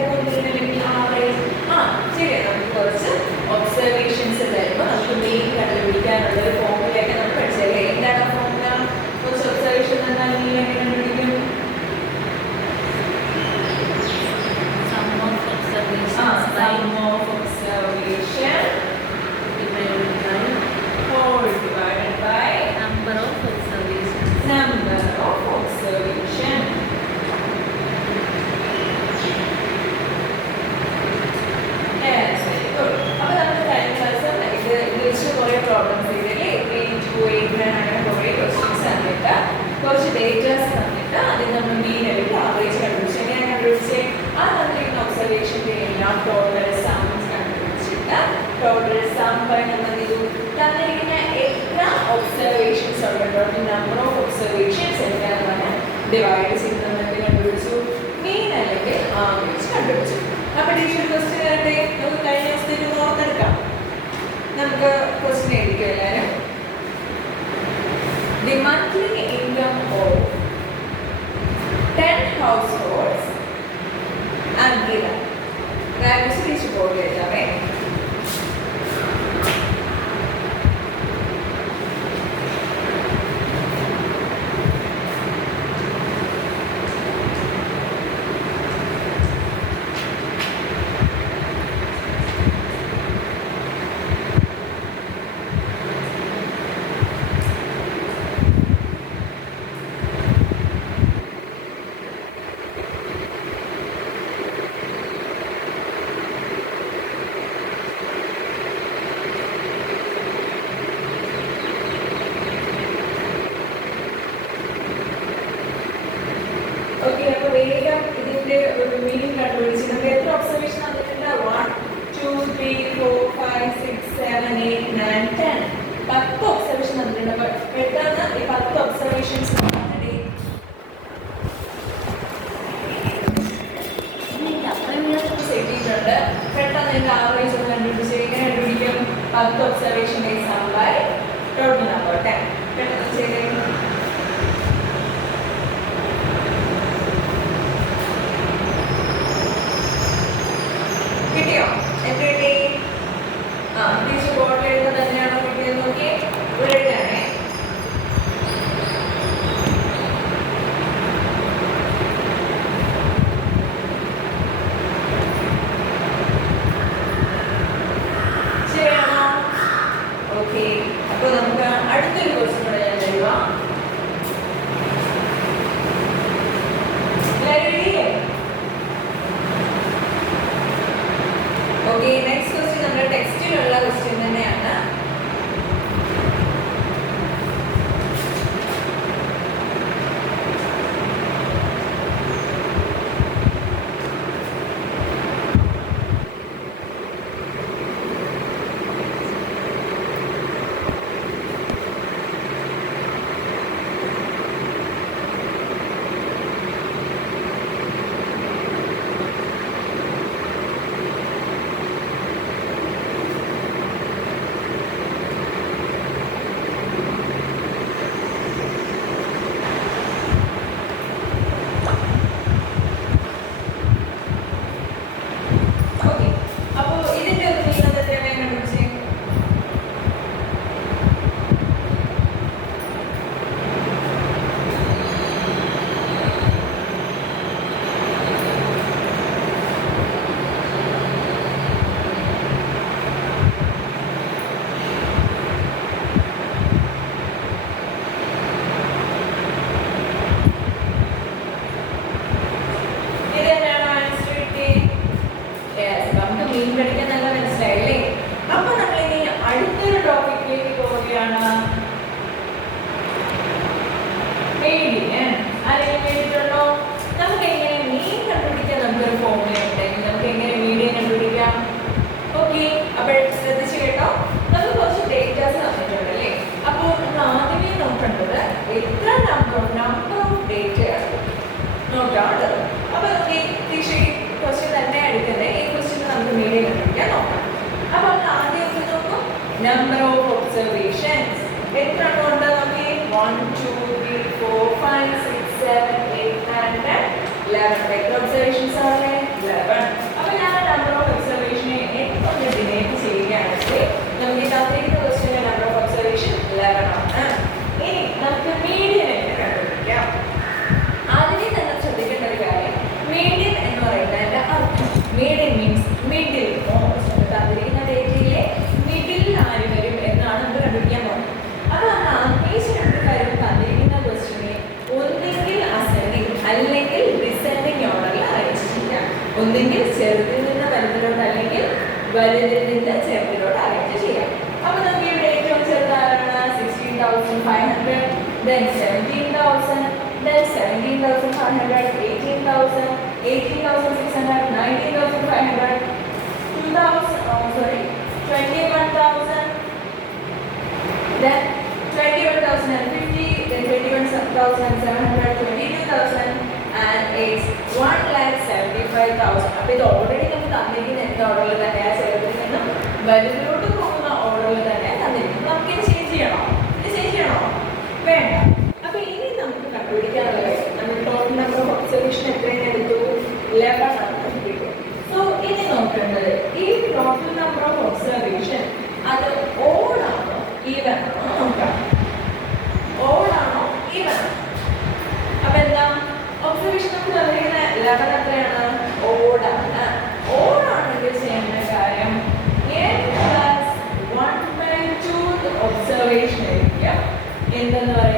അല്ലെങ്കിൽ ആവറേജ് ശരി നമുക്ക് കുറച്ച് ഒബ്സർവേഷൻസ് തരുമ്പോൾ നമുക്ക് മെയിൻ കണ്ടുപിടിക്കാനുള്ള ഒരു ഫോർമുലയൊക്കെ നമ്മൾ പഠിച്ചല്ലേ. എന്താണ് ഫോർമുല? കുറച്ച് ഒബ്സർവേഷൻ എന്നാൽ മീൻ എങ്ങനെ കണ്ടുപിടിക്കും? Sum of observations whole divided by number of observations. Number of observation. Yes, very good. അപ്പോൾ നമ്മൾ കഴിഞ്ഞ ദിവസം ഇത് വെച്ച് കുറേ പ്രോബ്ലംസ് ചെയ്തില്ലേ? 3, 2, 8, 9 അങ്ങനെ കുറേ ക്വസ്റ്റ്യൻസ് തന്നിട്ട് കുറച്ച് ഡേറ്റാസ് തന്നിട്ട് അതിൽ നമ്മൾ മീൻ എടുത്ത് ആവറേജ് കണ്ടുപിടിച്ചു. എങ്ങനെ കണ്ടുപിടിച്ചേ? ആ തന്നിരിക്കുന്ന ഒബ്സർവേഷൻ്റെ എല്ലാം ടോട്ടൽ സമ്സ് കണ്ടുപിടിച്ചിട്ട് ടോട്ടൽ സം ബൈ നമ്മൾ ചെയ്തു തന്നിരിക്കുന്ന എത്ര ഒബ്സർവേഷൻസ് ഉണ്ട്, ടോട്ടൽ നമ്പർ ഓഫ് ഒബ്സർവേഷൻസ് എത്രയാണ് ഡിവൈഡ് ചെയ്ത് നമ്മൾ കണ്ടുപിടിച്ചു മീൻ അല്ലെങ്കിൽ ആവറേജ് കണ്ടുപിടിച്ചു. അപ്പോൾ ടീച്ചർ ക്വസ്റ്റ്യൻ വരട്ടെ, നമുക്ക് കഴിഞ്ഞ ദിവസത്തേക്ക് ഓർത്തെടുക്കാം. നമുക്ക് ക്വസ്റ്റ്യൻ എഴുതിക്കും എല്ലാവരും. The monthly income of 10 households and given. Values teacher ബോർഡിൽ എഴുതാമേ. ഓക്കെ, അപ്പോൾ വേഗം ഇതിന്റെ ഒരു മീനിങ് കണ്ടുപിടിച്ച് നമുക്ക് എത്ര ഒബ്സർവേഷൻ തന്നിട്ടുണ്ട്? 1, 2, 3, 4, 5, 6, 7, 8, 9, 10. 10 ഒബ്സർവേഷൻ തന്നിട്ടുണ്ട്. അപ്പോൾ പെട്ടെന്ന് ഈ 10 ഒബ്സർവേഷൻസ് എഴുതിയിട്ടുണ്ട്. പെട്ടെന്ന് ഇതിന്റെ ആവറേജ് ഒന്ന് കണ്ടുപിടിച്ച് എങ്ങനെ കണ്ടുപിടിക്കും? 10 observation sum by total number 10. പെട്ടെന്ന് ചെയ്തേ. കിട്ടിയോ? എത്ര കിട്ടി? ടീച്ചർ ബോർഡിൽ എഴുതാൻ തന്നെയാണോ കിട്ടിയത്? നോക്കി ഇവിടെ എഴുതാണേ. ശരിയാണോ? Median means middle most. അപ്പോൾ തന്നിരിക്കുന്ന ഡേറ്റയിലെ മിഡിൽ ആര് വരും എന്നാണ് നമ്മൾ കണ്ടുപിടിക്കാൻ പോകുന്നത്. അപ്പോൾ നമ്മൾ ആദ്യം രണ്ട് കാര്യം തന്നിരിക്കുന്ന ക്വസ്റ്റ്യനെ ഒന്നെങ്കിൽ അസെൻഡിങ് അല്ലെങ്കിൽ ഡിസെൻഡിങ് ഓർഡറിൽ അറേഞ്ച് ചെയ്യാം. ഒന്നെങ്കിൽ ചെറുതിൽ നിന്ന് വലുതിലോട്ട് അല്ലെങ്കിൽ വലുതിൽ നിന്ന് ചെറുതിലോട്ട് അറേഞ്ച് ചെയ്യാം. അപ്പോൾ നമുക്ക് ഇവിടെ ഏറ്റവും ചെറുതാണ് 16,500, then 17,000, then 17,500, 18,000, 18,600, 19,500, 21,000, then 21,050, then 21,700, 22,000, and it's 1,75,000. അപ്പോൾ ഇത് ഓൾറെഡി നമുക്ക് തന്നിരിക്കുന്ന എന്ത് ഓർഡറിൽ തന്നെയാണ് ചെറുതിൽ നിന്നും വലുതിലോട്ട് പോകുന്ന ഓർഡറിൽ തന്നെയാണ് തന്നിരിക്കുന്നത്. നമുക്ക് ഇത് ചേഞ്ച് ചെയ്യണോ? ഇത് ചേഞ്ച് ചെയ്യണോ? വേണ്ട. അപ്പോൾ ഇനി നമുക്ക് കണ്ടുപിടിക്കാനുള്ള കാര്യം നമ്മൾ ടോട്ടൽ നമ്പർ ഓഫ് ഒബ്സർവേഷൻ എത്രയും എടുത്തു? 11 ആണ് കണ്ടുപിടിക്കും. സോ ഇനി നോക്കേണ്ടത് ഈ ടോട്ടൽ നമ്പർ ഓഫ് ഒബ്സർവേഷൻ അത് ഓഡ് ആണോ ഈവൻ ആണോ നോക്കാം. ഓഡ് ആണോ ഈവൻ ആണോ? അപ്പോൾ എന്താ ഒബ്സർവേഷൻ നമുക്ക് തന്നിരിക്കുന്ന 11 എത്രയാണ്? ഓടാണ്. ഓടാണെങ്കിൽ ചെയ്യുന്ന കാര്യം n + 1/2 ഒബ്സർവേഷൻ ആയിരിക്കും എന്തെന്ന് പറയുന്നത്